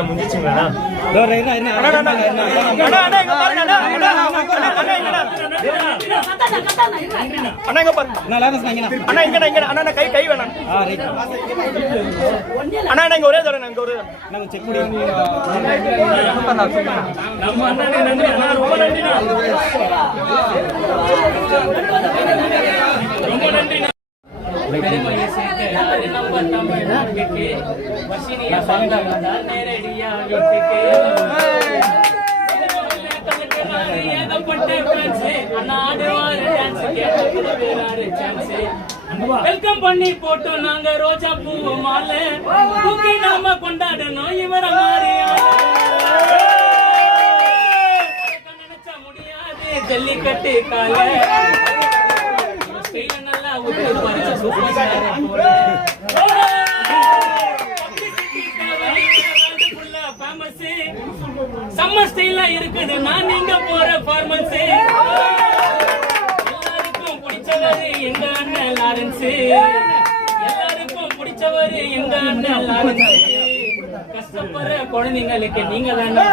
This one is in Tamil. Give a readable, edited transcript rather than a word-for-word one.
முடிச்சுங்களா கை கை வேணாம் அண்ணா இங்க ஒரே தடவை நாங்க ஒரு நம்ம செக் பண்ணி நம்ம அண்ணா நன்றி அண்ணா ரொம்ப நன்றி ரொம்ப நன்றி வெல்கம் பண்ணி போட்டோம் நாங்க ரோஜா பூ மாலை தூக்கி நாம கொண்டாடணும் இவர மாதிரி நினைச்சா முடியாது ஜல்லிக்கட்டு கால நல்லா சம்மர் ஸ்டைலா இருக்குது நான் நீங்க போற பார்மன்ஸ் எல்லாருக்கும் பிடிச்சவரு எங்க அண்ணன் லாரன்ஸ் எல்லாருக்கும் பிடிச்சவரு எங்க அண்ணன் லாரன்ஸ் கஷ்டப்படுற குழந்தைங்களுக்கு நீங்க தானே